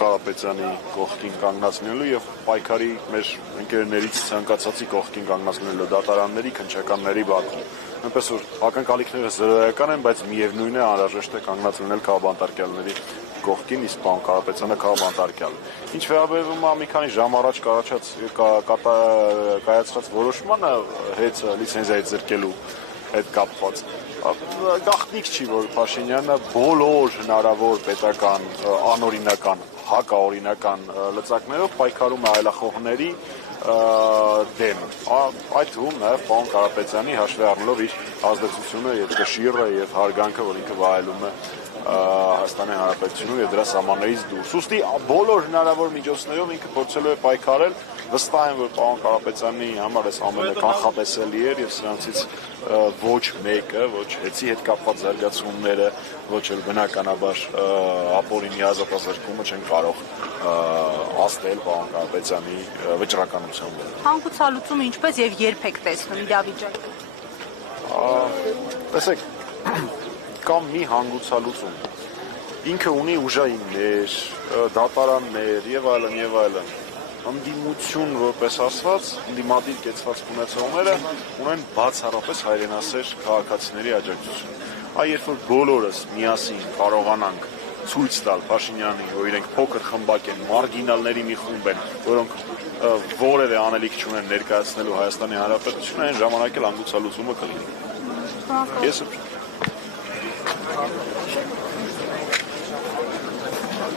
Կարապետյանի կողքին կանգնացնելու եւ պայքարի մեր ընկերներից ցանկացածի կողքին կանգնացնելու դատարանների, քննչականների բակում։ Այնպես որ ակնկալիքները զրոյական են, բայց միևնույն է անհրաժեշտ է կանգնած լինել քաղաքաբանտարկյալների կողքին, իսկ պարոն Կարապետյանը քաղաքաբանտարկյալ։ Ինչ վերաբերում է մի քանի ժամ առաջ կայացրած որոշմանը հետ լիցենզիայից զրկելու հետ կապված, գաղտնիք չի, որ Փաշինյանը բոլոր հնարավոր պետական անօրինական, հակաօրինական լծակներով պայքարում է այլախոհների դեմ, այդ թվում նաև պարոն Կարապետյանի հաշվի առնելով իր ազդեցությունը եւ կշիռը եւ հարգանքը, որ ինքը վայելում է Հայաստանի Հանրապետությունում եւ դրա սահմաններից դուրս։ Ուստի բոլոր հնարավոր միջոցներով ինքը փորձելու է պայքարել, վստահ եմ, որ պարոն Կարապետյանի համար այս ամենը կանխատեսելի էր եւ սրանցից ոչ մեկը, ոչ հեծի հետ կապված զարգացումները, ոչ էլ բնականաբար ապօրինի ազատազրկումը չեն կարող հասնել պարոն Կարապետյանի վճռականության վրա։ Հանգուցալուծումը ինչպես եւ երբ եք տեսնում իրավիճակը։ Տեսեք, կամ մի հանգուցալուծում։ Ինքը ունի ուժայիններ, դատարաններ եւ այլն եւ այլն։ Ընդդիմություն, որպես ասված, ընդդիմադիր կեցված ունեցողները ունեն բացառապես հայրենասեր քաղաքացիների աջակցություն։ Երբ որ բոլորս միասին կարողանանք ցույց տալ Փաշինյանին, որ իրենք փոքր խմբակ են, մարգինալների մի խումբ են, որոնք որևէ անելիք չունեն ներկայացնելու Հայաստանի Հանրապետությունը, այն ժամանակ էլ հանգուցալուծումը կլինի։ Ես